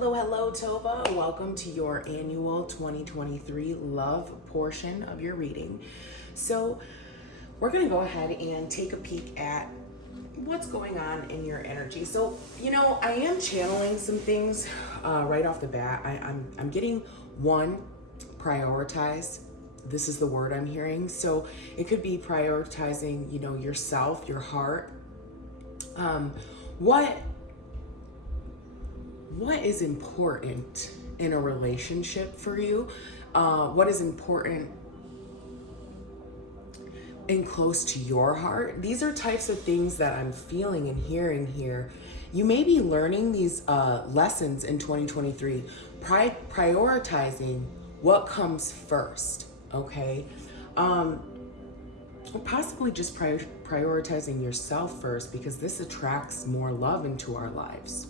Hello, Tova. Welcome to your annual 2023 love portion of your reading. So we're going to go ahead and take a peek at what's going on in your energy. So, I am channeling some things right off the bat. I'm getting one, prioritize. This is the word I'm hearing. So it could be prioritizing, yourself, your heart. What is important in a relationship for you? What is important and close to your heart? These are types of things that I'm feeling and hearing here. You may be learning these lessons in 2023, prioritizing what comes first, okay? Or possibly just prioritizing yourself first, because this attracts more love into our lives.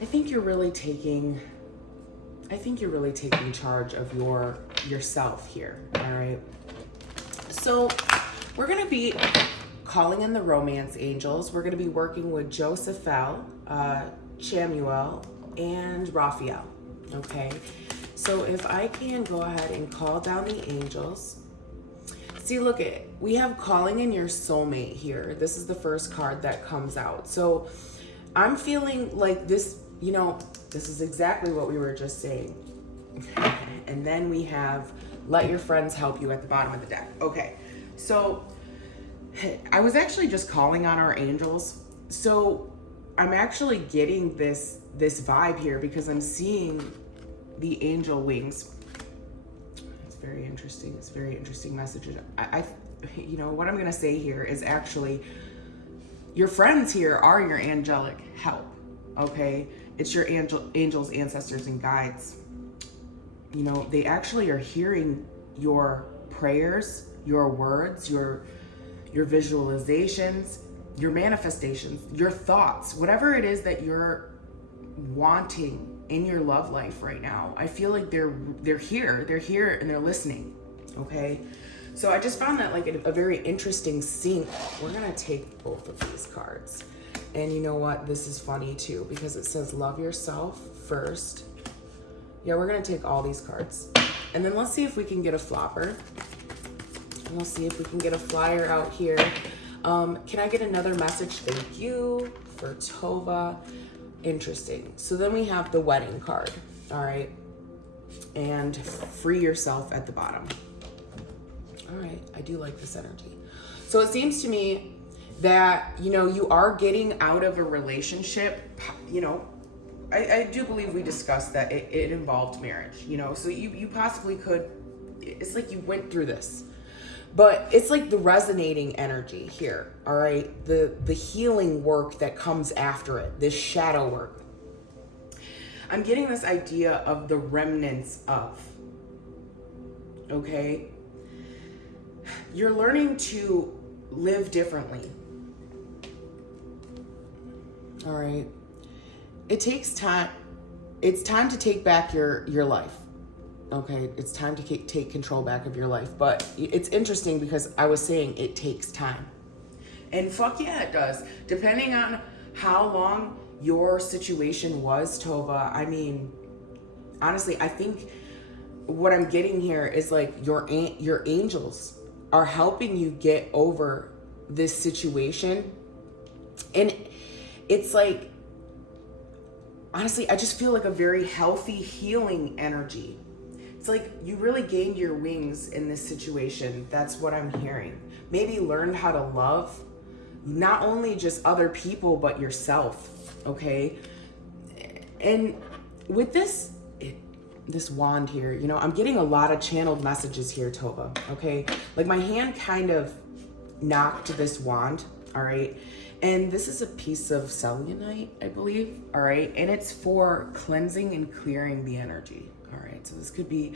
I think you're really taking charge of yourself here, all right? So we're going to be calling in the romance angels. We're going to be working with Josephel, Chamuel, and Raphael, okay? So if I can go ahead and call down the angels. See, look, we have calling in your soulmate here. This is the first card that comes out. So I'm feeling like this, this is exactly what we were just saying. And then we have let your friends help you at the bottom of the deck. Okay, so I was actually just calling on our angels. So I'm actually getting this vibe here because I'm seeing the angel wings. It's very interesting. It's very interesting messages. What I'm gonna say here is actually your friends here are your angelic help, okay? It's your angels, ancestors, and guides. They actually are hearing your prayers, your words, your visualizations, your manifestations, your thoughts, whatever it is that you're wanting in your love life right now. I feel like they're here and they're listening, okay? So I just found that like a very interesting sync. We're gonna take both of these cards. And you know what? This is funny too, because it says love yourself first. Yeah, we're gonna take all these cards. And then let's see if we can get a flopper. And we'll see if we can get a flyer out here. Can I get another message? Thank you for Tova. Interesting. So then we have the wedding card, all right? And free yourself at the bottom. All right, I do like this energy. So it seems to me that, you are getting out of a relationship. I do believe we discussed that it involved marriage, so you possibly could, it's like you went through this, but it's like the resonating energy here, all right? The healing work that comes after it, this shadow work. I'm getting this idea of the remnants of, okay? You're learning to live differently. All right. It takes time. It's time to take back your life. Okay. It's time to take control back of your life. But it's interesting because I was saying it takes time. And fuck yeah, it does. Depending on how long your situation was, Tova. I mean, honestly, I think what I'm getting here is like your angels are helping you get over this situation. And it's like, honestly, I just feel like a very healthy healing energy. It's like you really gained your wings in this situation. That's what I'm hearing. Maybe learned how to love not only just other people, but yourself, okay? And with this wand here, I'm getting a lot of channeled messages here, Tova, okay? Like my hand kind of knocked this wand, all right? And this is a piece of selenite, I believe, all right? And it's for cleansing and clearing the energy, all right? So this could be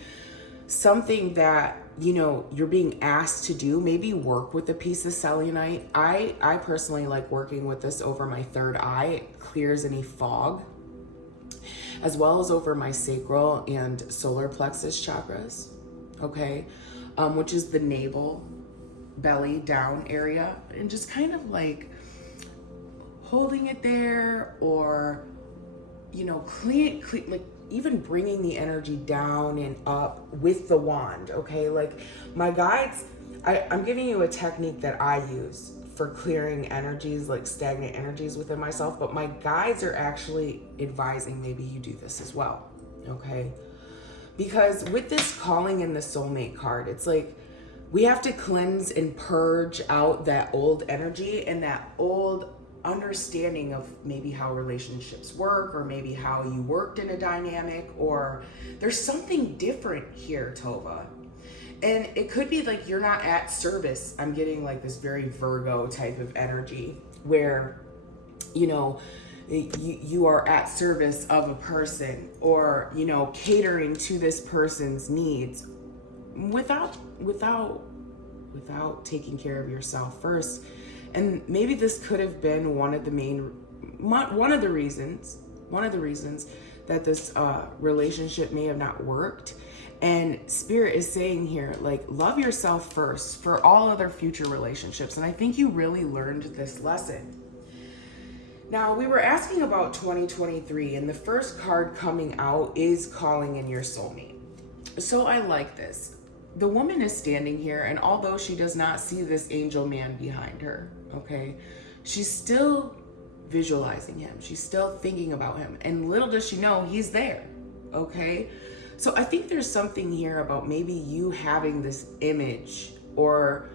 something that, you're being asked to do, maybe work with a piece of selenite. I personally like working with this over my third eye. It clears any fog, as well as over my sacral and solar plexus chakras, okay? Which is the navel, belly down area, and just kind of like holding it there, or, you know, clean, like even bringing the energy down and up with the wand, okay? Like my guides, I'm giving you a technique that I use for clearing energies, like stagnant energies within myself, but my guides are actually advising maybe you do this as well, okay? Because with this calling in the soulmate card, it's like we have to cleanse and purge out that old energy and that old understanding of maybe how relationships work, or maybe how you worked in a dynamic, or there's something different here, Tova. And it could be like you're not at service. I'm getting like this very Virgo type of energy where, you know, you are at service of a person, or, you know, catering to this person's needs without taking care of yourself first. And maybe this could have been one of the reasons that this relationship may have not worked. And Spirit is saying here, like, love yourself first for all other future relationships. And I think you really learned this lesson. Now, we were asking about 2023, and the first card coming out is calling in your soulmate. So I like this. The woman is standing here, and although she does not see this angel man behind her, okay, she's still visualizing him. She's still thinking about him. And little does she know he's there, okay? So I think there's something here about maybe you having this image, or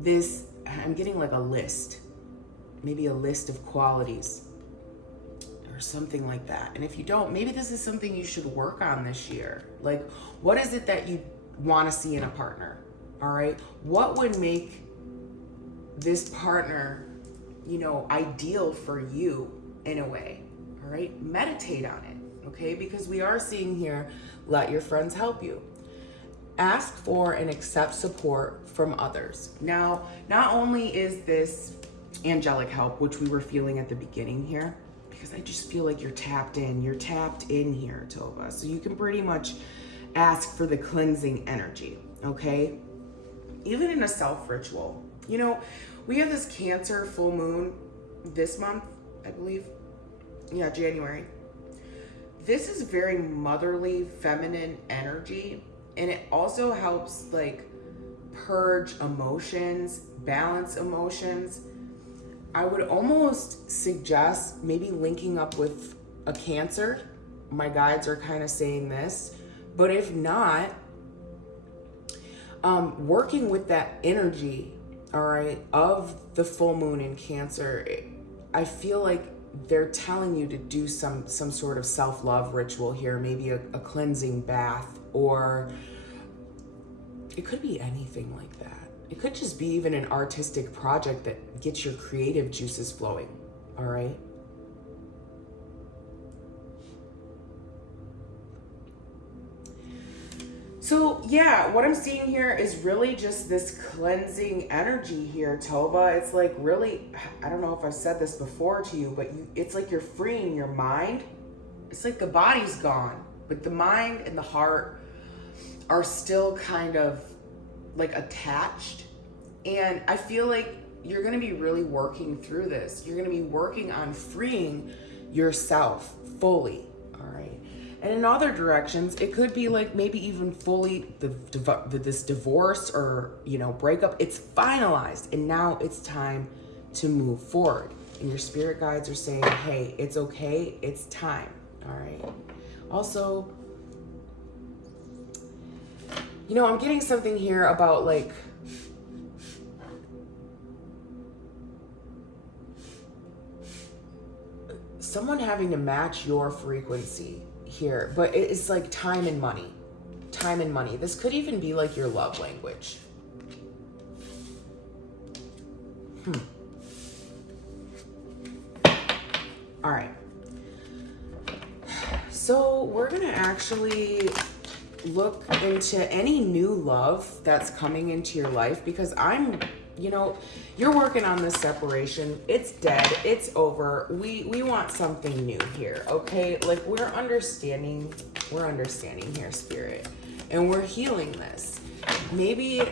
this, I'm getting like a list, maybe a list of qualities or something like that. And if you don't, maybe this is something you should work on this year. Like, what is it that you want to see in a partner? All right. What would make this partner, you know, ideal for you in a way? All right. Meditate on it. Okay. Because we are seeing here, let your friends help you. Ask for and accept support from others. Now, not only is this angelic help, which we were feeling at the beginning here, because I just feel like you're tapped in here, Tova. So you can pretty much ask for the cleansing energy, okay? Even in a self ritual. You know, we have this Cancer full moon this month, I believe. Yeah, January. This is very motherly, feminine energy, and it also helps like purge emotions, balance emotions. I would almost suggest maybe linking up with a Cancer. My guides are kind of saying this. But if not, working with that energy, all right, of the full moon in Cancer, I feel like they're telling you to do some sort of self-love ritual here, maybe a cleansing bath, or it could be anything like that. It could just be even an artistic project that gets your creative juices flowing, all right? So yeah, what I'm seeing here is really just this cleansing energy here, Tova. It's like really, I don't know if I've said this before to you, but it's like you're freeing your mind. It's like the body's gone, but the mind and the heart are still kind of like attached. And I feel like you're going to be really working through this. You're going to be working on freeing yourself fully, all right? And in other directions, it could be like maybe even fully this divorce or, you know, breakup. It's finalized, and now it's time to move forward. And your spirit guides are saying, hey, it's okay. It's time. All right. Also, you know, I'm getting something here about like, someone having to match your frequency here, but it's like time and money. This could even be like your love language. All right. So we're gonna actually look into any new love that's coming into your life, because you know, you're working on this separation. It's dead. It's over. We want something new here, okay? Like we're understanding here, Spirit, and we're healing this. Maybe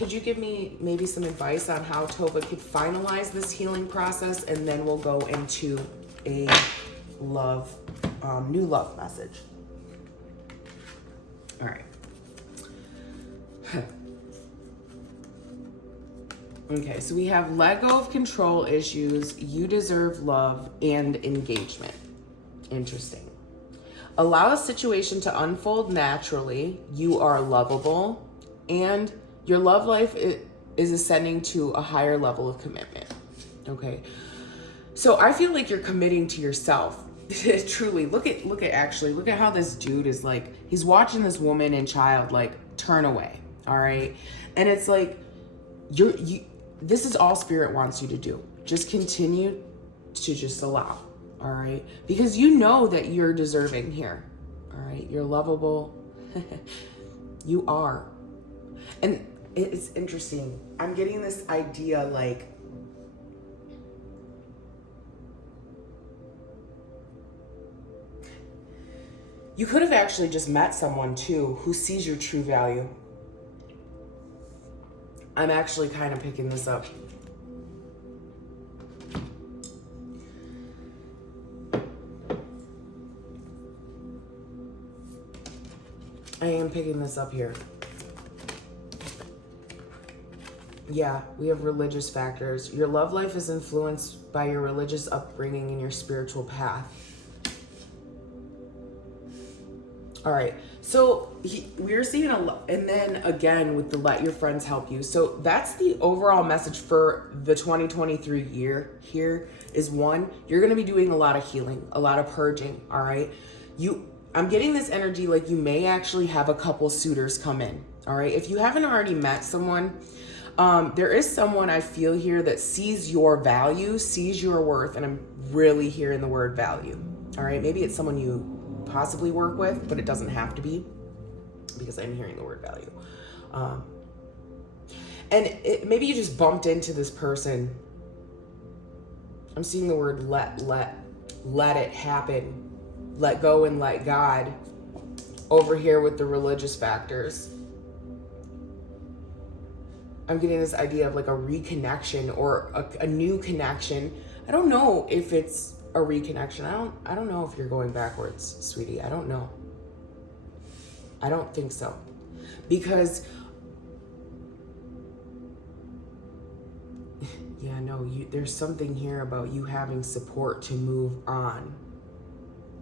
could you give me maybe some advice on how Tova could finalize this healing process, and then we'll go into a love, new love message. All right. Okay, so we have let go of control issues, you deserve love, and engagement. Interesting. Allow a situation to unfold naturally, you are lovable, and your love life is ascending to a higher level of commitment. Okay, so I feel like you're committing to yourself. Truly, look at how this dude is like, he's watching this woman and child like turn away. All right, and it's like this is all spirit wants you to do. Just continue to just allow. All right, because you know that you're deserving here. All right, you're lovable. You are. And it's interesting. I'm getting this idea like, you could have actually just met someone too who sees your true value. I'm actually kind of picking this up. I am picking this up here. Yeah, we have religious factors. Your love life is influenced by your religious upbringing and your spiritual path. All right, so we're seeing a lot, and then again with the let your friends help you. So that's the overall message for the 2023 year here is one, you're going to be doing a lot of healing, a lot of purging, all right? I'm getting this energy like you may actually have a couple suitors come in, all right? If you haven't already met someone, there is someone I feel here that sees your value, sees your worth, and I'm really hearing the word value, all right? Maybe it's someone you possibly work with, but it doesn't have to be, because I'm hearing the word value. And maybe you just bumped into this person. I'm seeing the word let it happen. Let go and let God over here with the religious factors. I'm getting this idea of like a reconnection or a new connection. I don't know if it's a reconnection. I don't know if you're going backwards, sweetie. I don't know. I don't think so. Because yeah, no, there's something here about you having support to move on.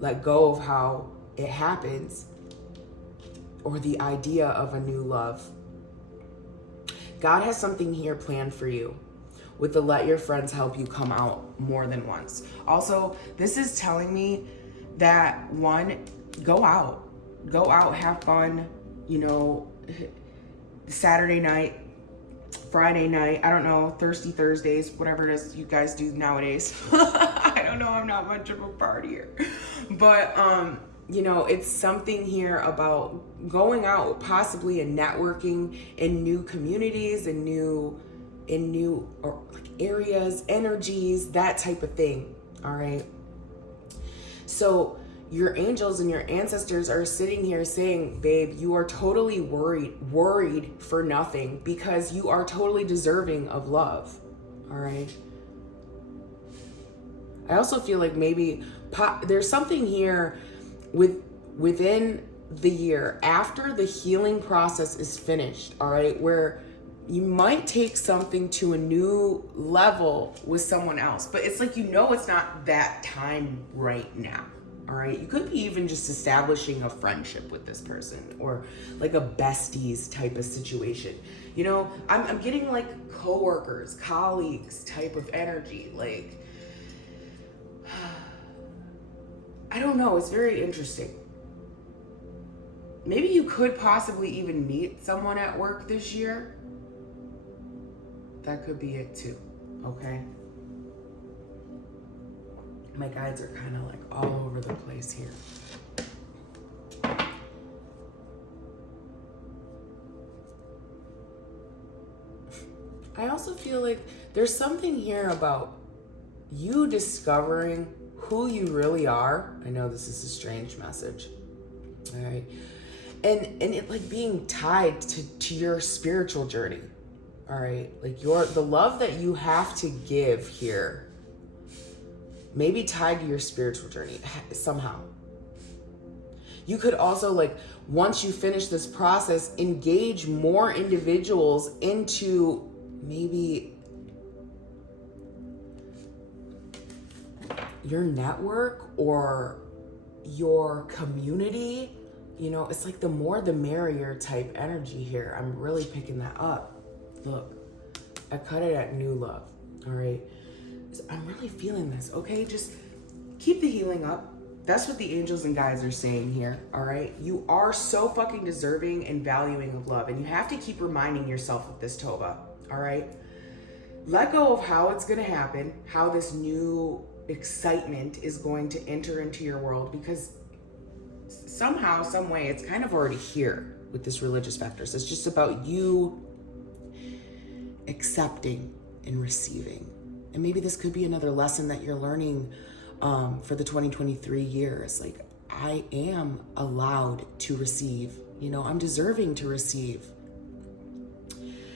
Let go of how it happens or the idea of a new love. God has something here planned for you with the let your friends help you come out more than once. Also, this is telling me that one, go out, have fun, Saturday night, Friday night, I don't know, Thirsty Thursdays, whatever it is you guys do nowadays. I don't know, I'm not much of a partier. But, it's something here about going out, possibly and networking in new communities and new or like areas, energies, that type of thing. All right. So your angels and your ancestors are sitting here saying, babe, you are totally worried for nothing because you are totally deserving of love. All right. I also feel like maybe there's something here within the year after the healing process is finished. All right. Where you might take something to a new level with someone else, but it's like, it's not that time right now. All right. You could be even just establishing a friendship with this person or like a besties type of situation. I'm getting like coworkers, colleagues type of energy. Like, I don't know. It's very interesting. Maybe you could possibly even meet someone at work this year. That could be it too, okay? My guides are kind of like all over the place here. I also feel like there's something here about you discovering who you really are. I know this is a strange message, all right? And it like being tied to your spiritual journey. All right, like the love that you have to give here may be tied to your spiritual journey somehow. You could also, like, once you finish this process, engage more individuals into maybe your network or your community. You know, it's like the more the merrier type energy here. I'm really picking that up. Look, I cut it at new love. All right, so I'm really feeling this. Okay, just keep the healing up. That's what the angels and guides are saying here. All right, you are so fucking deserving and valuing of love, and you have to keep reminding yourself of this, Tova. All right, let go of how it's going to happen, how this new excitement is going to enter into your world, because somehow, some way, it's kind of already here with this religious factor. So it's just about you accepting and receiving. And maybe this could be another lesson that you're learning for the 2023 year. It's like, I am allowed to receive. You know, I'm deserving to receive.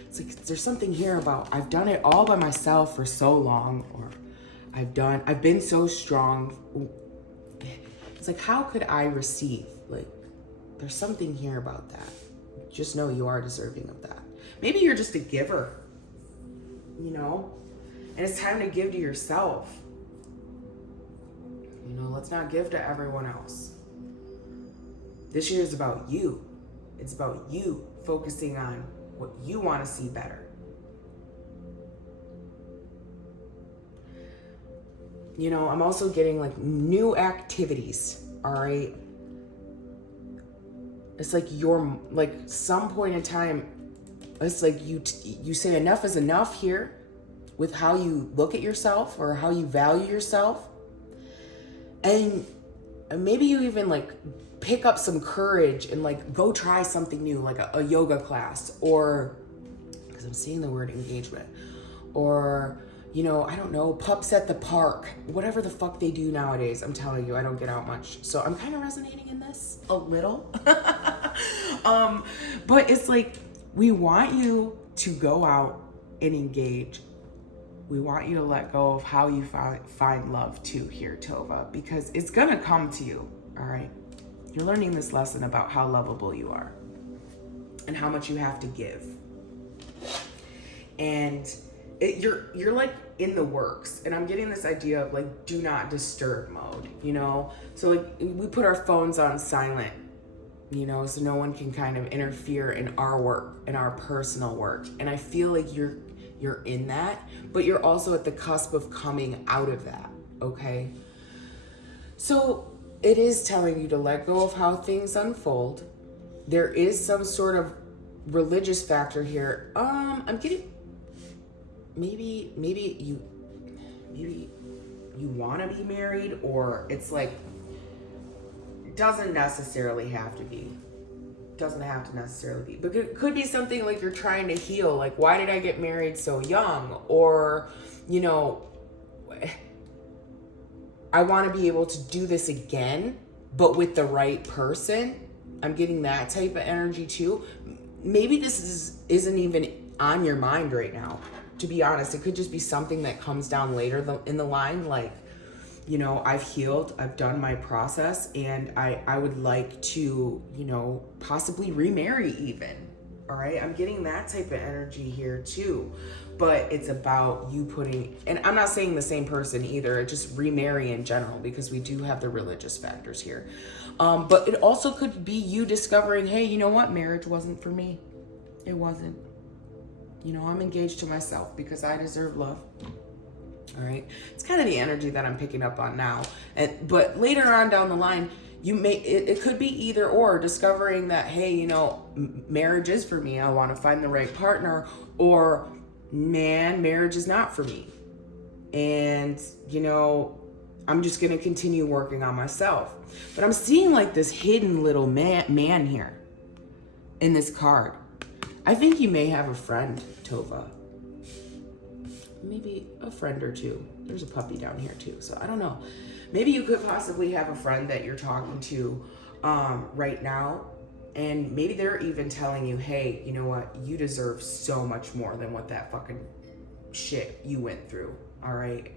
It's like, there's something here about, I've done it all by myself for so long, or I've been so strong. It's like, how could I receive? Like, there's something here about that. Just know you are deserving of that. Maybe you're just a giver, you know? And it's time to give to yourself. You know, let's not give to everyone else. This year is about you. It's about you focusing on what you want to see better. You know, I'm also getting like new activities, all right? It's like you're, like, some point in time, it's like you say enough is enough here with how you look at yourself or how you value yourself. And maybe you even like pick up some courage and like go try something new, like a yoga class, or, because I'm seeing the word engagement, or, you know, I don't know, pups at the park, whatever the fuck they do nowadays. I'm telling you, I don't get out much. So I'm kind of resonating in this a little. But it's like, we want you to go out and engage. We want you to let go of how you find love too here, Tova, because it's gonna come to you, all right? You're learning this lesson about how lovable you are and how much you have to give. And you're like in the works, and I'm getting this idea of like do not disturb mode, you know? So like we put our phones on silent, you know, so no one can kind of interfere in our work, in our personal work. And I feel like you're in that, but you're also at the cusp of coming out of that, okay? So it is telling you to let go of how things unfold. There is some sort of religious factor here. I'm getting, maybe you want to be married, or it's like, it doesn't necessarily have to be. Doesn't have to necessarily be, but it could be something like you're trying to heal, like, why did I get married so young? Or, you know, I want to be able to do this again, but with the right person. I'm getting that type of energy too. Maybe this isn't even on your mind right now, to be honest. It could just be something that comes down later in the line, like, you know, I've healed, I've done my process, and I would like to, you know, possibly remarry even. All right, I'm getting that type of energy here too. But it's about you putting, and I'm not saying the same person either, just remarry in general, because we do have the religious factors here. But it also could be you discovering, hey, you know what, marriage wasn't for me. It wasn't. You know, I'm engaged to myself because I deserve love. All right, it's kind of the energy that I'm picking up on now. But later on down the line, it could be either or, discovering that, hey, you know, marriage is for me. I want to find the right partner, or, man, marriage is not for me. And, you know, I'm just going to continue working on myself. But I'm seeing like this hidden little man here in this card. I think you may have a friend, Tova. Maybe a friend or two. There's a puppy down here too, so I don't know. Maybe you could possibly have a friend that you're talking to right now, And maybe they're even telling you, hey, you know what? You deserve so much more than what that fucking shit you went through. All right.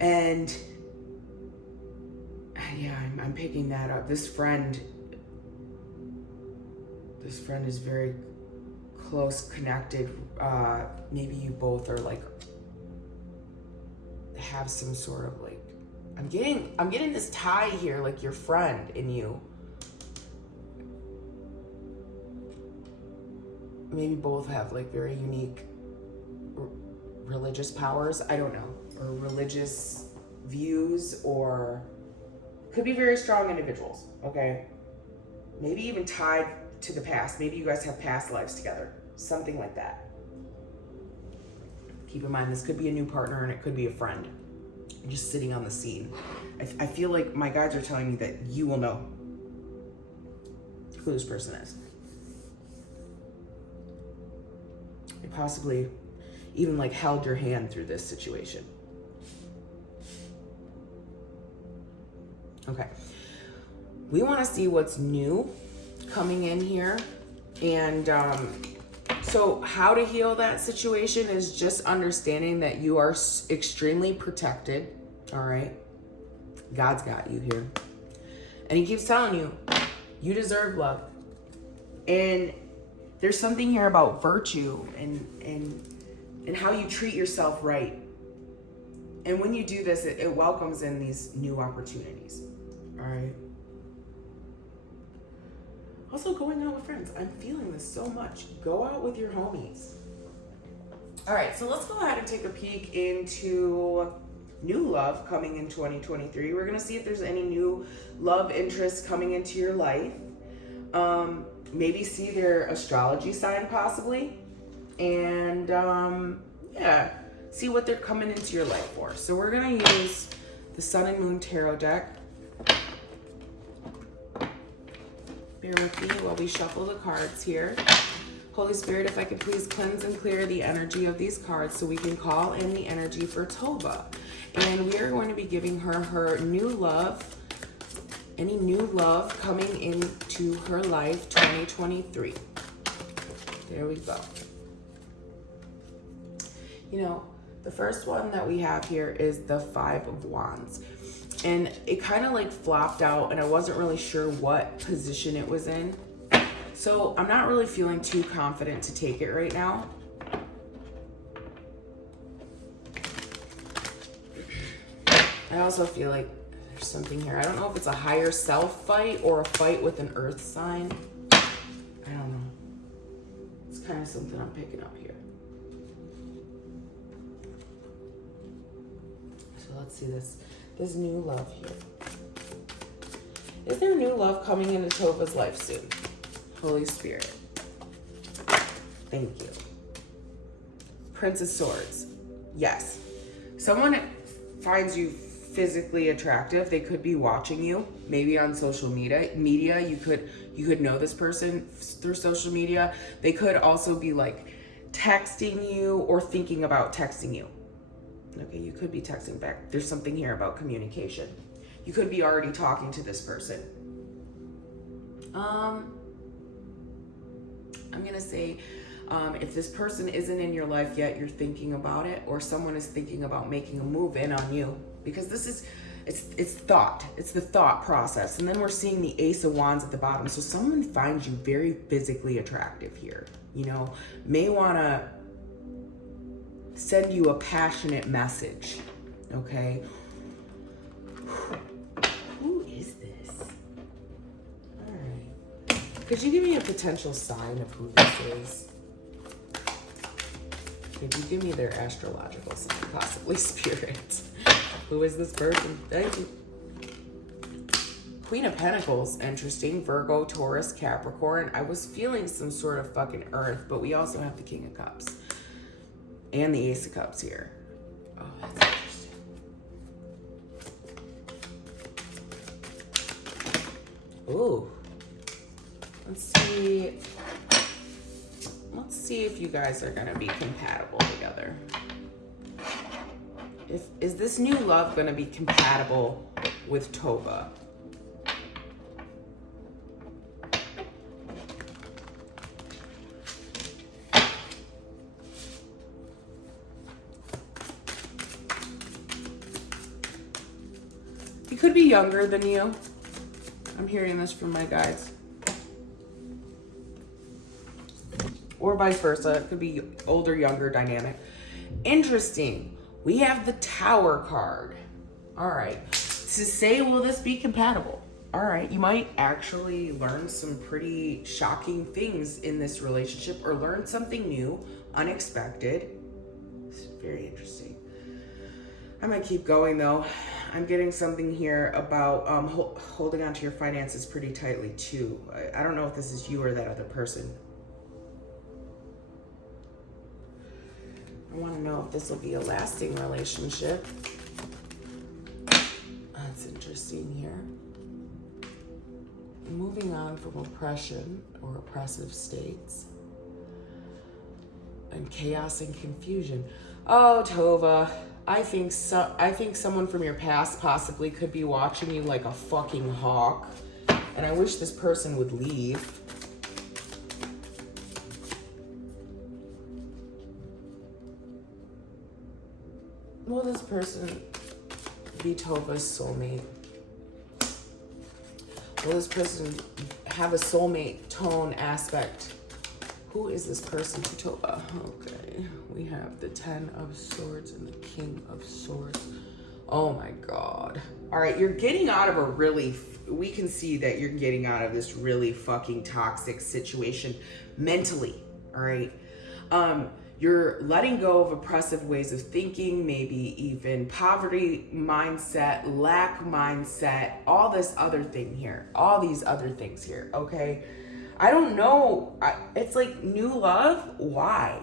And yeah, I'm picking that up. This friend is very close connected. Maybe you both are like, have some sort of like, I'm getting this tie here, like your friend and you. Maybe both have like very unique religious powers. I don't know. Or religious views, or could be very strong individuals, okay? Maybe even tied to the past. Maybe you guys have past lives together. Something like that. Keep in mind, this could be a new partner and it could be a friend. Just sitting on the scene. I feel like my guides are telling me that you will know who this person is. They possibly even like held your hand through this situation. Okay. We want to see what's new coming in here. And so how to heal that situation is just understanding that you are extremely protected. All right. God's got you here. And he keeps telling you, you deserve love. And there's something here about virtue and how you treat yourself right. And when you do this, it welcomes in these new opportunities. All right. Also, going out with friends. I'm feeling this so much. Go out with your homies. All right, so let's go ahead and take a peek into new love coming in 2023. We're going to see if there's any new love interests coming into your life. Maybe see their astrology sign possibly. And yeah, see what they're coming into your life for. So we're going to use the Sun and Moon Tarot deck. Bear with me while we shuffle the cards here. Holy Spirit, if I could please cleanse and clear the energy of these cards so we can call in the energy for Tova. And we are going to be giving her new love, any new love coming into her life 2023. There we go. You know, the first one that we have here is the Five of Wands. And it kind of like flopped out and I wasn't really sure what position it was in. So I'm not really feeling too confident to take it right now. I also feel like there's something here. I don't know if it's a higher self fight or a fight with an earth sign. I don't know. It's kind of something I'm picking up here. So let's see this new love here. Is there new love coming into Tova's life soon? Holy Spirit. Thank you. Prince of Swords. Yes. Someone finds you physically attractive. They could be watching you, maybe on social media. You could know this person through social media. They could also be like texting you or thinking about texting you. Okay, you could be texting back. There's something here about communication. You could be already talking to this person. I'm gonna say, if this person isn't in your life yet, you're thinking about it, or someone is thinking about making a move in on you, because this is, it's thought. It's the thought process. And then we're seeing the Ace of Wands at the bottom. So someone finds you very physically attractive here, you know, may wanna send you a passionate message, okay? Who is this? All right. Could you give me a potential sign of who this is? Could you give me their astrological sign, possibly Spirit? Who is this person? Thank you. Queen of Pentacles, interesting. Virgo, Taurus, Capricorn. I was feeling some sort of fucking earth, but we also have the King of Cups. And the Ace of Cups here. Oh, that's interesting. Ooh. Let's see if you guys are gonna be compatible together. Is this new love gonna be compatible with Tova? younger than you. I'm hearing this from my guides. Or vice versa. It could be older, younger dynamic. Interesting. We have the Tower card. All right. To say, will this be compatible? All right. You might actually learn some pretty shocking things in this relationship or learn something new, unexpected. It's very interesting. I might keep going though. I'm getting something here about holding on to your finances pretty tightly too. I don't know if this is you or that other person. I want to know if this will be a lasting relationship. That's interesting here. Moving on from oppression or oppressive states. And chaos and confusion. Oh, Tova. I think someone from your past possibly could be watching you like a fucking hawk. And I wish this person would leave. Will this person be Tova's soulmate? Will this person have a soulmate tone aspect? Who is this person to Tova? Okay, we have the 10 of Swords and the King of Swords. Oh my God. All right, you're getting out of a really, we can see that you're getting out of this really fucking toxic situation mentally, all right? You're letting go of oppressive ways of thinking, maybe even poverty mindset, lack mindset, all this other thing here, all these other things here, okay? I don't know. It's like new love. Why?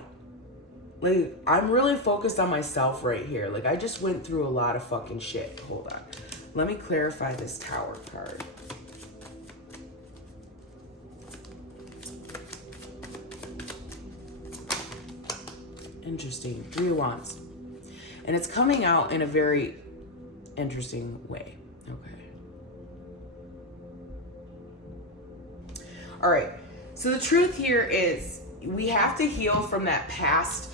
Like, I'm really focused on myself right here. Like, I just went through a lot of fucking shit. Hold on. Let me clarify this Tower card. Interesting. 3 of Wands. And it's coming out in a very interesting way. Okay. All right. So the truth here is we have to heal from that past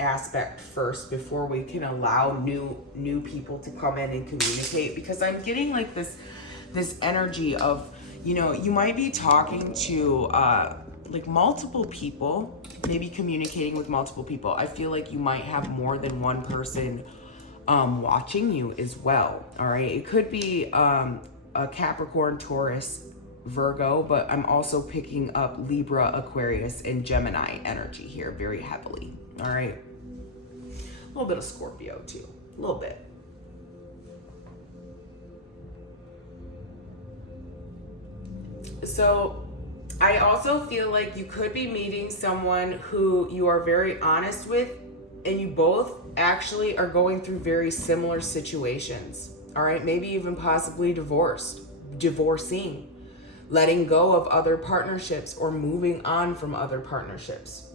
aspect first before we can allow new people to come in and communicate, because I'm getting like this energy of, you know, you might be talking to like multiple people, maybe communicating with multiple people. I feel like you might have more than one person watching you as well. All right. It could be a Capricorn, Taurus, Virgo, but I'm also picking up Libra, Aquarius, and Gemini energy here very heavily. All right. A little bit of Scorpio too. A little bit. So I also feel like you could be meeting someone who you are very honest with, and you both actually are going through very similar situations. All right. Maybe even possibly divorcing. Letting go of other partnerships or moving on from other partnerships.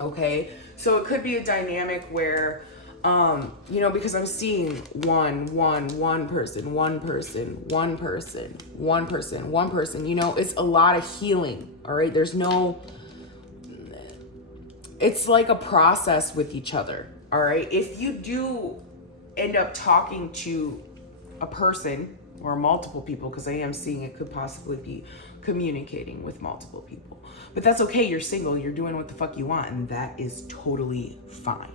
Okay, so it could be a dynamic where, you know, because I'm seeing one person, you know, it's a lot of healing. All right, it's like a process with each other. All right, if you do end up talking to a person or multiple people, because I am seeing it could possibly be communicating with multiple people. But that's okay, you're single, you're doing what the fuck you want, and that is totally fine.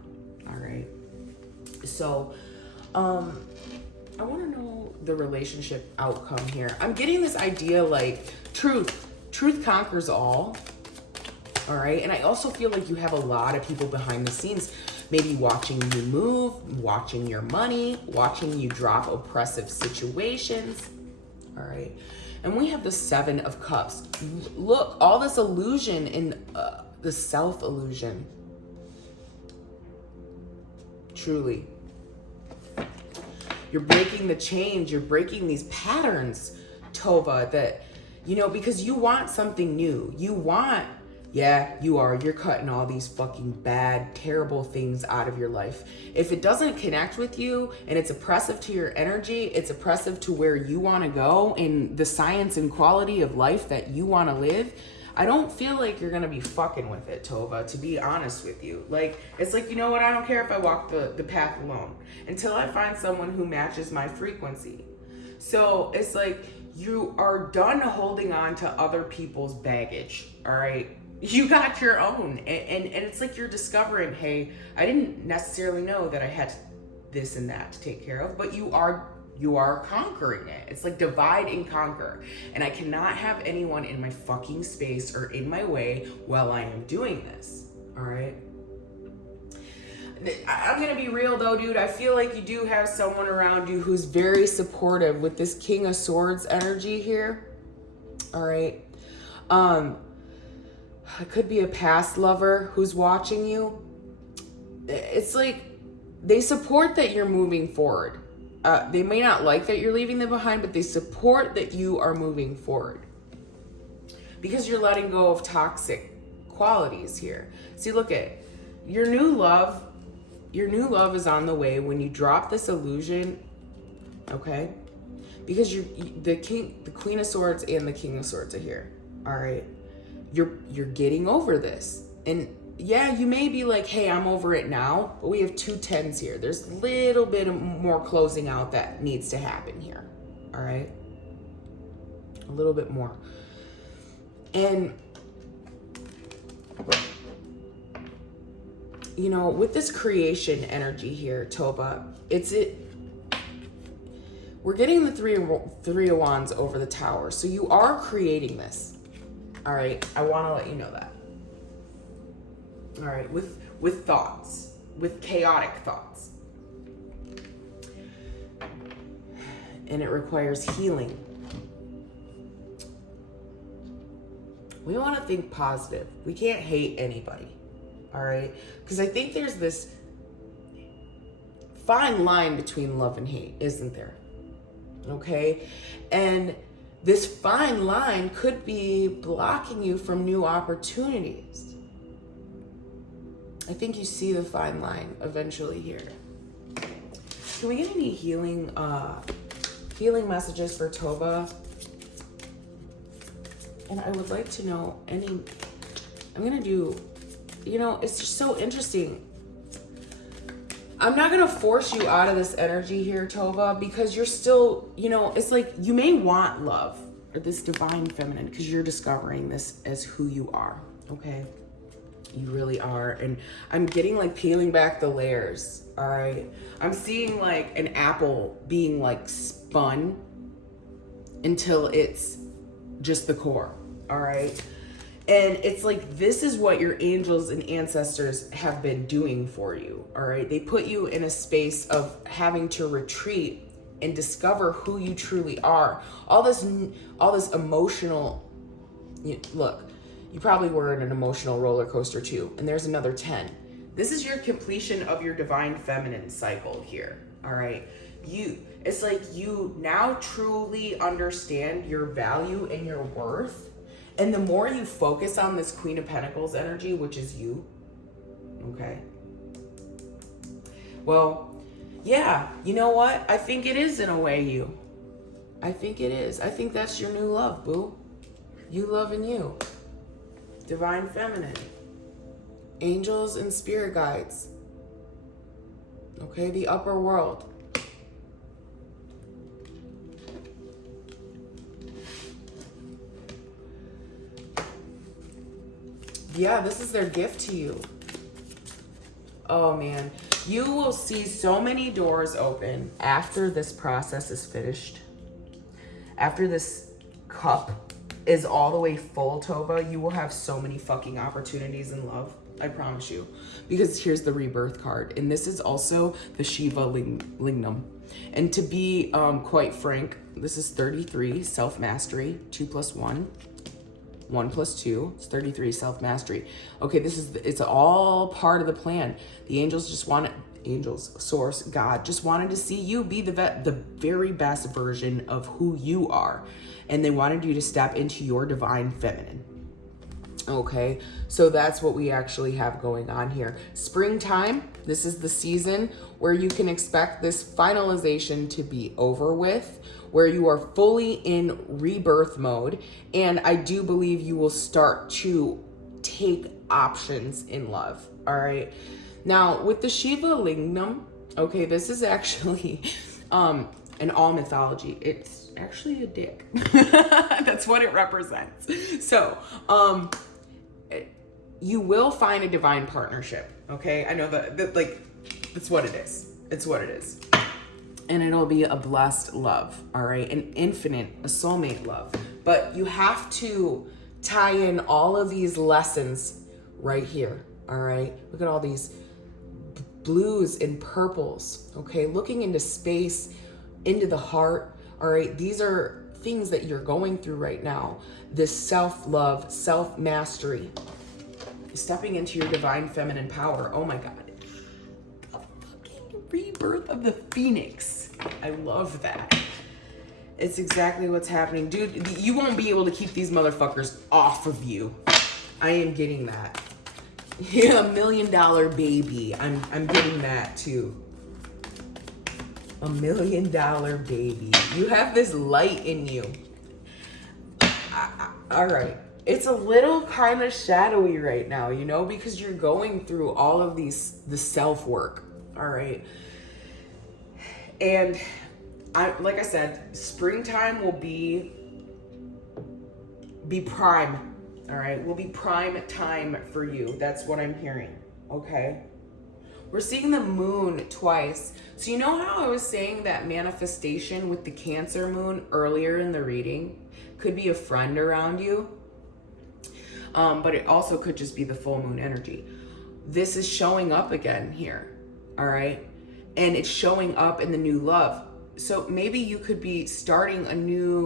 All right. So, I want to know the relationship outcome here. I'm getting this idea like truth conquers all. All right. And I also feel like you have a lot of people behind the scenes, maybe watching you move, watching your money, watching you drop oppressive situations. All right. And we have the 7 of Cups. Look, all this illusion in the self-illusion. Truly. You're breaking the chains. You're breaking these patterns, Tova, that, you know, because you want something new. You want... Yeah, you are. You're cutting all these fucking bad, terrible things out of your life. If it doesn't connect with you and it's oppressive to your energy, it's oppressive to where you want to go in the science and quality of life that you want to live, I don't feel like you're going to be fucking with it, Tova, to be honest with you. Like, it's like, you know what? I don't care if I walk the path alone until I find someone who matches my frequency. So it's like you are done holding on to other people's baggage, all right? You got your own. And it's like you're discovering, hey, I didn't necessarily know that I had this and that to take care of, but you are conquering it. It's like divide and conquer. And I cannot have anyone in my fucking space or in my way while I am doing this, all right? I'm gonna be real though, dude. I feel like you do have someone around you who's very supportive with this King of Swords energy here. All right. It could be a past lover who's watching you. It's like they support that you're moving forward. They may not like that you're leaving them behind, but they support that you are moving forward because you're letting go of toxic qualities here. See, look at your new love. Your new love is on the way when you drop this illusion, okay? Because the Queen of Swords and the King of Swords are here, all right? You're getting over this. And yeah, you may be like, hey, I'm over it now, but we have 2 10s here. There's a little bit of more closing out that needs to happen here, all right? A little bit more. And you know, with this creation energy here, Toba, we're getting the three of Wands over the Tower. So you are creating this. All right. I want to let you know that. All right. With thoughts, with chaotic thoughts. And it requires healing. We want to think positive. We can't hate anybody. All right, because I think there's this fine line between love and hate, isn't there? Okay, and this fine line could be blocking you from new opportunities. I think you see the fine line eventually here. Can we get any healing messages for Toba? And I would like to know I'm gonna do. You know, it's just so interesting. I'm not going to force you out of this energy here, Tova, because you're still, you know, it's like you may want love or this divine feminine because you're discovering this as who you are, okay? You really are. And I'm getting like peeling back the layers, all right? I'm seeing like an apple being like spun until it's just the core, all right? And it's like, this is what your angels and ancestors have been doing for you, all right? They put you in a space of having to retreat and discover who you truly are. All this emotional, look, you probably were in an emotional roller coaster too, and there's another 10. This is your completion of your divine feminine cycle here, all right? It's like you now truly understand your value and your worth. And the more you focus on this Queen of Pentacles energy, which is you, okay? Well, yeah, you know what? I think it is in a way you. I think it is. I think that's your new love, boo. You loving you. Divine feminine. Angels and spirit guides. Okay, the upper world. Yeah, this is their gift to you. Oh man, you will see so many doors open after this process is finished. After this cup is all the way full, Tova, you will have so many fucking opportunities in love. I promise you. Because here's the rebirth card. And this is also the Shiva Lignum. And to be quite frank, this is 33, self-mastery, 2 + 1. 1 + 2, it's 33, self-mastery. Okay, it's all part of the plan. The angels source, God, just wanted to see you be the very best version of who you are. And they wanted you to step into your divine feminine. Okay, so that's what we actually have going on here. Springtime, this is the season where you can expect this finalization to be over with, where you are fully in rebirth mode. And I do believe you will start to take options in love, all right? Now, with the Shiva Lignum, okay, this is actually, in all mythology, it's actually a dick. That's what it represents. So, you will find a divine partnership, okay? I know that like, it's what it is. It's what it is. And it'll be a blessed love, all right? An infinite, a soulmate love. But you have to tie in all of these lessons right here, all right? Look at all these blues and purples, okay? Looking into space, into the heart, all right? These are things that you're going through right now. This self-love, self-mastery, stepping into your divine feminine power. Oh my God. A fucking rebirth of the phoenix. I love that. It's exactly what's happening. Dude, you won't be able to keep these motherfuckers off of you. I am getting that. Yeah, $1 million baby. I'm getting that too. $1 million baby. You have this light in you. All right. It's a little kind of shadowy right now, you know, because you're going through all of the self-work. All right. And like I said, springtime will be prime. All right. Will be prime time for you. That's what I'm hearing. Okay. We're seeing the moon twice. So you know how I was saying that manifestation with the Cancer moon earlier in the reading could be a friend around you? But it also could just be the full moon energy. This is showing up again here, all right? And it's showing up in the new love. So maybe you could be starting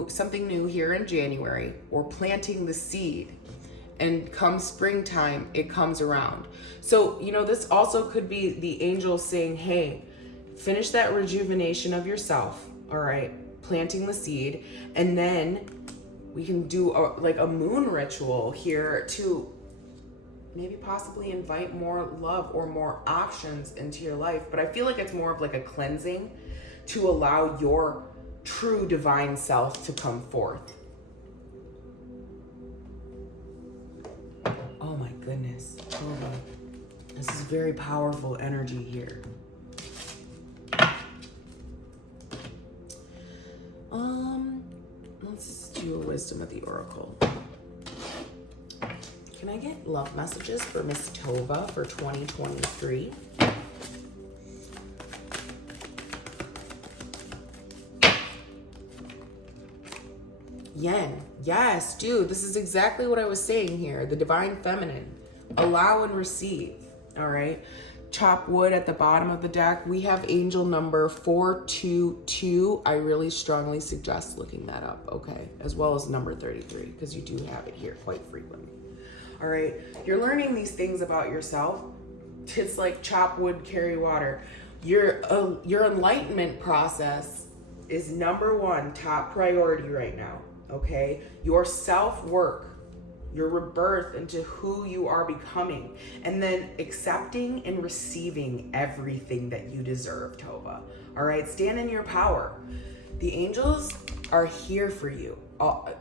something new here in January, or planting the seed. And come springtime, it comes around. So, you know, this also could be the angels saying, hey, finish that rejuvenation of yourself, all right? Planting the seed, and then we can do a moon ritual here to maybe possibly invite more love or more options into your life. But I feel like it's more of like a cleansing to allow your true divine self to come forth. Oh my goodness. This is very powerful energy here. Let's do a wisdom of the oracle. Can I get love messages for Miss Tova for 2023? Yen. Yes, dude, this is exactly what I was saying here. The divine feminine. Allow and receive. All right. Chop wood at the bottom of the deck. We have angel number 422. I really strongly suggest looking that up, okay? As well as number 33, because you do have it here quite frequently. All right. You're learning these things about yourself. It's like chop wood, carry water. Your enlightenment process is number one, top priority right now. Okay, your self-work, your rebirth into who you are becoming, and then accepting and receiving everything that you deserve, Tova. All right, stand in your power. The angels are here for you,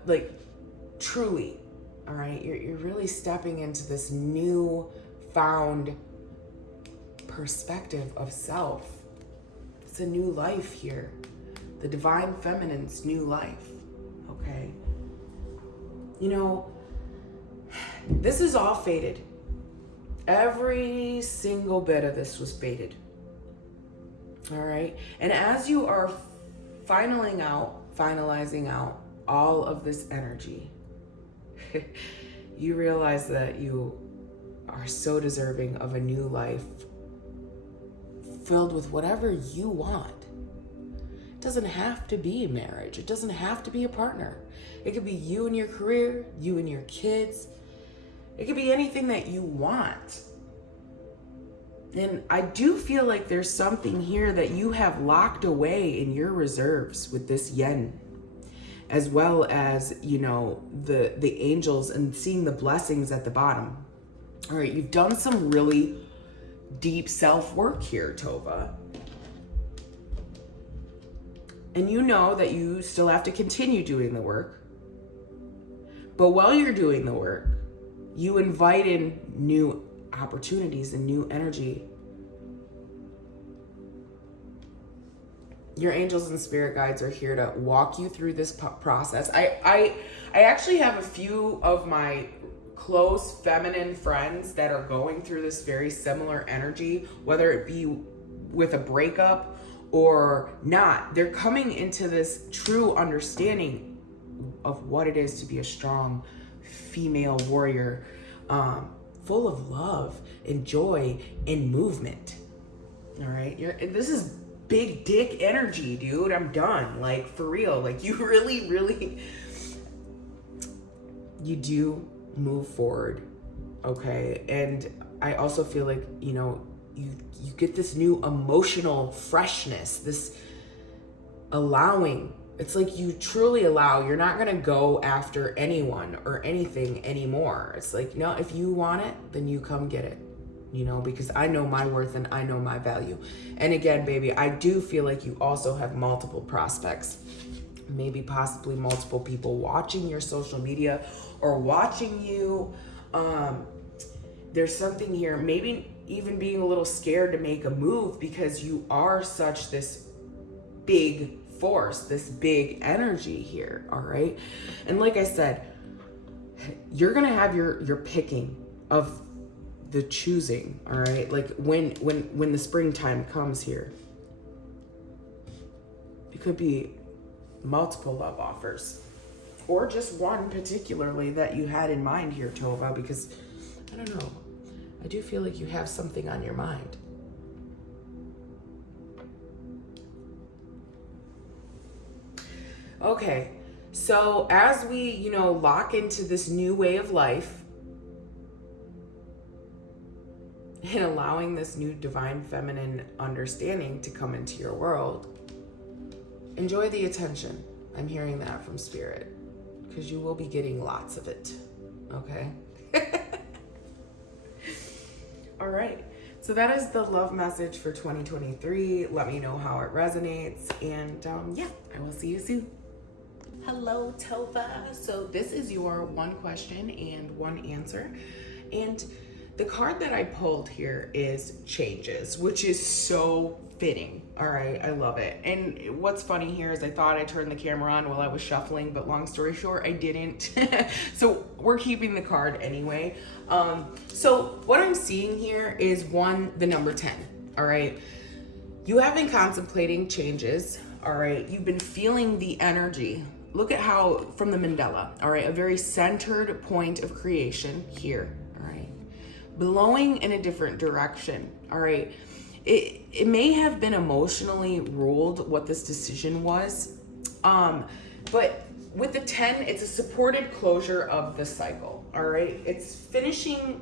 like truly. All right, you're really stepping into this new found perspective of self. It's a new life here, the divine feminine's new life. Okay. You know, this is all fated. Every single bit of this was fated. All right. And as you are finalizing out all of this energy, you realize that you are so deserving of a new life filled with whatever you want. It doesn't have to be marriage. It doesn't have to be a partner. It could be you and your career, you and your kids. It could be anything that you want. And I do feel like there's something here that you have locked away in your reserves with this yen, as well as, you know, the angels and seeing the blessings at the bottom. All right, you've done some really deep self-work here, Tova. And you know that you still have to continue doing the work. But while you're doing the work, you invite in new opportunities and new energy. Your angels and spirit guides are here to walk you through this process. I actually have a few of my close feminine friends that are going through this very similar energy, whether it be with a breakup or not. They're coming into this true understanding of what it is to be a strong female warrior, full of love and joy and movement. All right, this is big dick energy, dude. I'm done. Like, for real. Like, you really, you do move forward, okay? And I also feel like, you know, you get this new emotional freshness, this allowing. It's like you truly allow. You're not gonna go after anyone or anything anymore. It's like, no, if you want it, then you come get it. You know, because I know my worth and I know my value. And again, baby, I do feel like you also have multiple prospects, maybe possibly multiple people watching your social media or watching you. There's something here, maybe even being a little scared to make a move because you are such this big force, this big energy here, all right? And like I said, you're gonna have your picking of the choosing, all right? Like when the springtime comes here, it could be multiple love offers or just one particularly that you had in mind here, Tova, because I don't know, I do feel like you have something on your mind. Okay, so as we, you know, lock into this new way of life, and allowing this new divine feminine understanding to come into your world, enjoy the attention. I'm hearing that from spirit because you will be getting lots of it, okay? All right, so that is the love message for 2023. Let me know how it resonates, and yeah, I will see you soon. Hello, Tova. So this is your one question and one answer, and the card that I pulled here is changes, which is so fitting. All right, I love it. And what's funny here is I thought I turned the camera on while I was shuffling, but long story short, I didn't. So we're keeping the card anyway. So what I'm seeing here is the number 10. All right, you have been contemplating changes. All right, you've been feeling the energy. Look at how, from the mandala, all right, a very centered point of creation here. Blowing in a different direction, all right? It may have been emotionally ruled what this decision was, but with the 10, it's a supported closure of the cycle, all right? It's finishing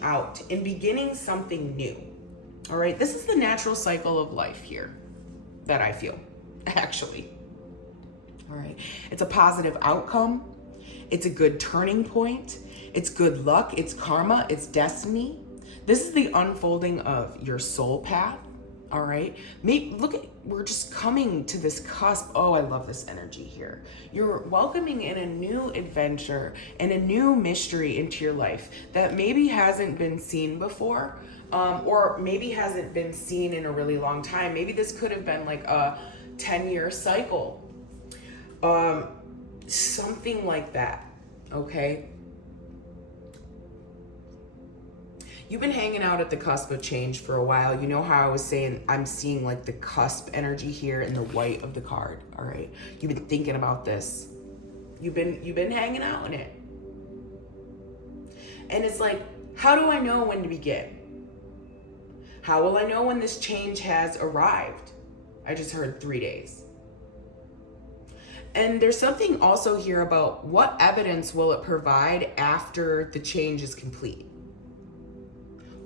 out and beginning something new, all right? This is the natural cycle of life here that I feel, actually, all right? It's a positive outcome. It's a good turning point. It's good luck, it's karma, it's destiny. This is the unfolding of your soul path, all right? We're just coming to this cusp. Oh, I love this energy here. You're welcoming in a new adventure and a new mystery into your life that maybe hasn't been seen before, or maybe hasn't been seen in a really long time. Maybe this could have been like a 10-year cycle, something like that, okay? You've been hanging out at the cusp of change for a while. You know how I was saying I'm seeing like the cusp energy here in the white of the card, all right? You've been thinking about this. You've been hanging out in it. And it's like, how do I know when to begin? How will I know when this change has arrived? I just heard 3 days. And there's something also here about what evidence will it provide after the change is complete?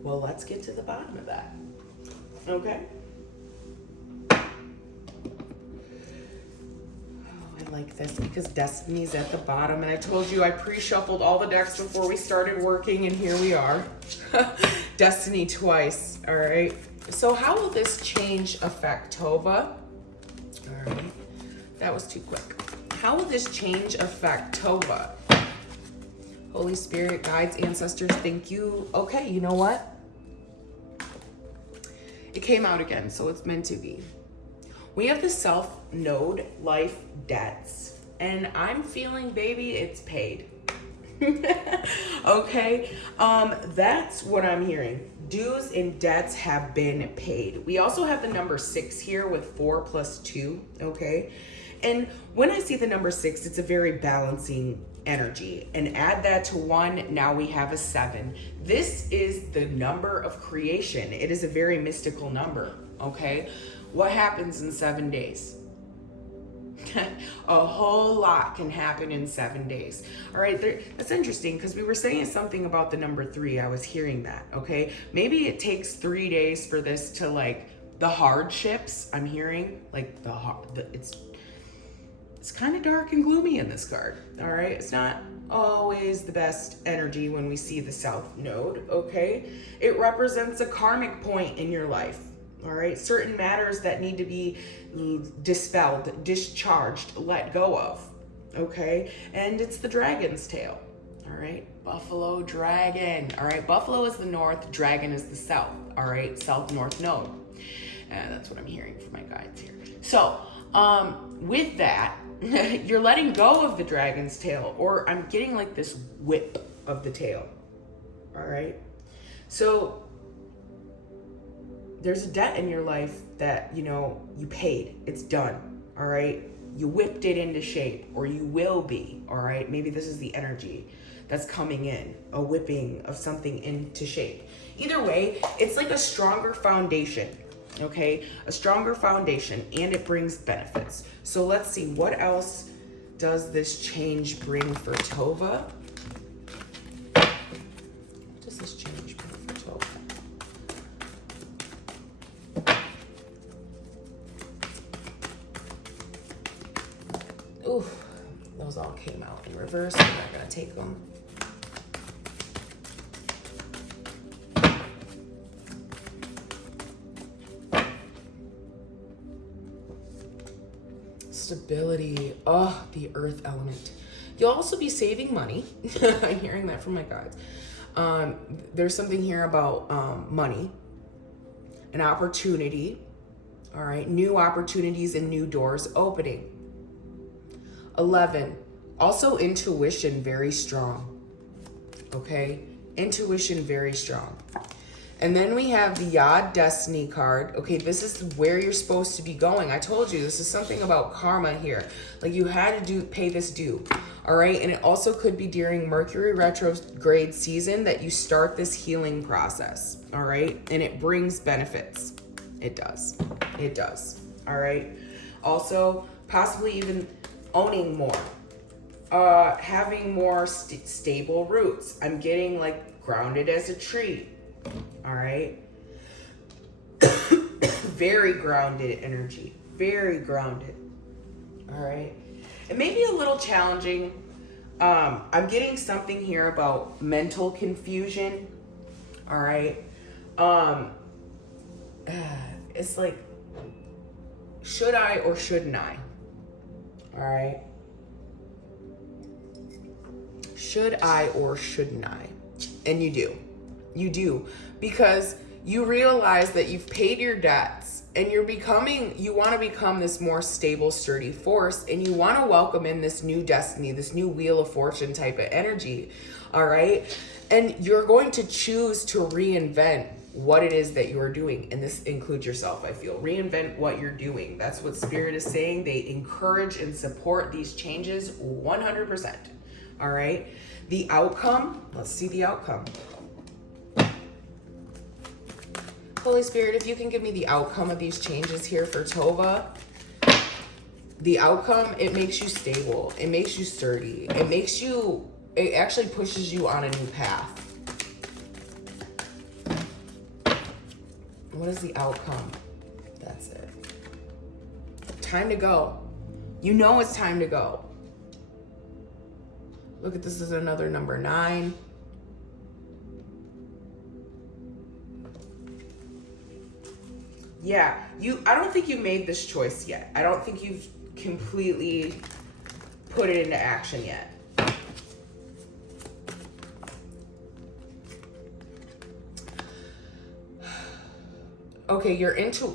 Well, let's get to the bottom of that, okay? Oh, I like this because Destiny's at the bottom, and I told you I pre-shuffled all the decks before we started working, and here we are. Destiny twice, all right? So how will this change affect Tova? All right, that was too quick. How will this change affect Tova? Holy Spirit, guides, ancestors, thank you. Okay, you know what? It came out again, so it's meant to be. We have the South Node, life debts. And I'm feeling, baby, it's paid. Okay, that's what I'm hearing. Dues and debts have been paid. We also have the number 6 here with 4 plus 2, okay? And when I see the number 6, it's a very balancing energy. And add that to 1, now we have a 7. This is the number of creation. It is a very mystical number, okay? What happens in 7 days? A whole lot can happen in 7 days. All right, that's interesting because we were saying something about the number 3. I was hearing that, okay? Maybe it takes 3 days for this to, like, the hardships I'm hearing, like it's kind of dark and gloomy in this card, all right? It's not always the best energy when we see the South Node, okay? It represents a karmic point in your life. All right, certain matters that need to be dispelled, discharged, let go of, okay? And it's the dragon's tail, all right? Buffalo dragon, all right? Buffalo is the north, dragon is the south, all right? South-north node. And that's what I'm hearing from my guides here. So, with that, you're letting go of the dragon's tail, or I'm getting like this whip of the tail, all right? So, there's a debt in your life that, you know, you paid. It's done, all right? You whipped it into shape, or you will be, all right? Maybe this is the energy that's coming in, a whipping of something into shape. Either way, it's like a stronger foundation, okay? A stronger foundation, and it brings benefits. So let's see, what else does this change bring for Tova? What does this change bring for Tova? Ooh, those all came out in reverse. I'm not gonna take them. Stability. Oh, the earth element. You'll also be saving money. I'm hearing that from my guides. There's something here about money, an opportunity. All right, new opportunities and new doors opening. 11, also intuition very strong, okay? Intuition very strong. And then we have the Yod Destiny card. Okay, this is where you're supposed to be going. I told you, this is something about karma here. Like you had to pay this due, all right? And it also could be during Mercury retrograde season that you start this healing process, all right? And it brings benefits. It does, all right? Also, possibly even owning more, having more stable roots. I'm getting like grounded as a tree, all right? Very grounded energy, very grounded, all right? It may be a little challenging. I'm getting something here about mental confusion, all right? It's like, should I or shouldn't I? All right. Should I or shouldn't I? And you do. You do. Because you realize that you've paid your debts and you want to become this more stable, sturdy force, and you want to welcome in this new destiny, this new Wheel of Fortune type of energy. All right. And you're going to choose to reinvent what it is that you are doing, and this includes yourself. I feel reinvent what you're doing. That's what Spirit is saying. They encourage and support these changes 100%. All right, the outcome, let's see the outcome. Holy Spirit, if you can give me the outcome of these changes here for Tova. The outcome, it makes you stable, it makes you sturdy, it actually pushes you on a new path. What is the outcome? That's it. Time to go. You know it's time to go. Look at this is another number 9. Yeah, I don't think you've made this choice yet. I don't think you've completely put it into action yet. Okay,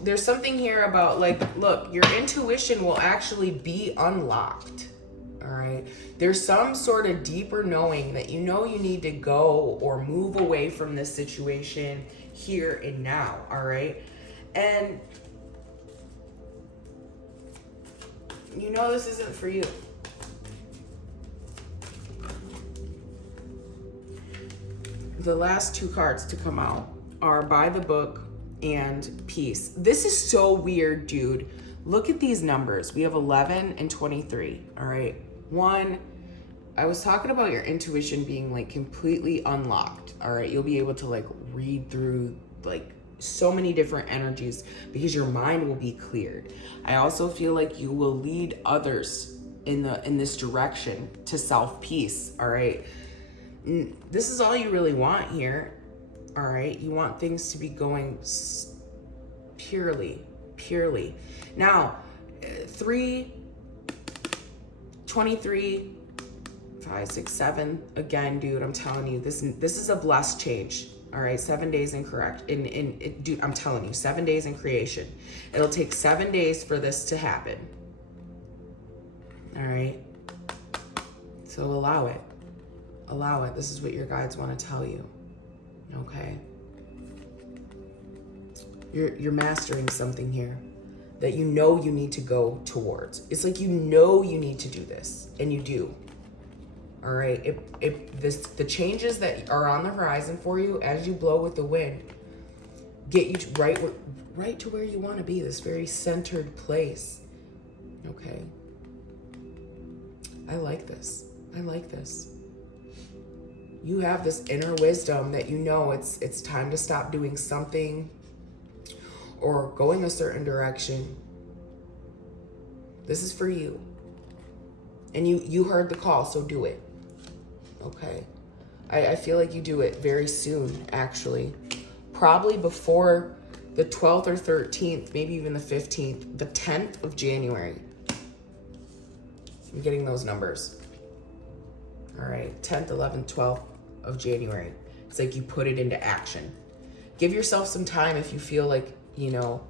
there's something here about like, look, your intuition will actually be unlocked. All right. There's some sort of deeper knowing that you know you need to go or move away from this situation here and now. All right. And you know this isn't for you. The last two cards to come out are By the Book and Peace. This is so weird, dude. Look at these numbers. We have 11 and 23. All right. One, I was talking about your intuition being like completely unlocked. All right. You'll be able to like read through like so many different energies because your mind will be cleared. I also feel like you will lead others in this direction to self-peace. All right. This is all you really want here. All right. You want things to be going purely. Now, 3, 23, 5, 6, 7. Again, dude, I'm telling you, this is a blessed change. All right, 7 days dude, I'm telling you, 7 days in creation. It'll take 7 days for this to happen. All right. So allow it. Allow it. This is what your guides want to tell you. Okay. You're mastering something here that you know you need to go towards. It's like you know you need to do this, and you do. All right. The changes that are on the horizon for you as you blow with the wind get you right to where you want to be. This very centered place. Okay. I like this. I like this. You have this inner wisdom that you know it's time to stop doing something or going a certain direction. This is for you. And you heard the call, so do it. Okay. I feel like you do it very soon, actually. Probably before the 12th or 13th, maybe even the 15th, the 10th of January. I'm getting those numbers. All right, 10th, 11th, 12th of January. It's like you put it into action. Give yourself some time if you feel like, you know,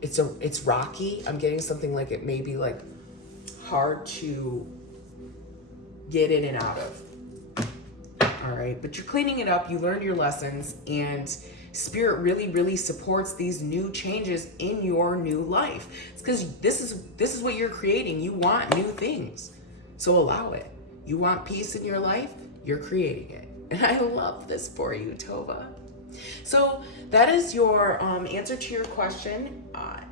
it's rocky. I'm getting something like it may be like hard to get in and out of. All right, but you're cleaning it up. You learned your lessons, and Spirit really, really supports these new changes in your new life. It's because this is what you're creating. You want new things, so allow it. You want peace in your life, you're creating it. And I love this for you, Tova. So that is your answer to your question.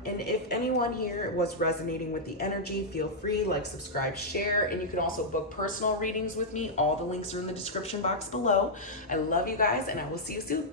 And if anyone here was resonating with the energy, feel free, like, subscribe, share, and you can also book personal readings with me. All the links are in the description box below. I love you guys, and I will see you soon.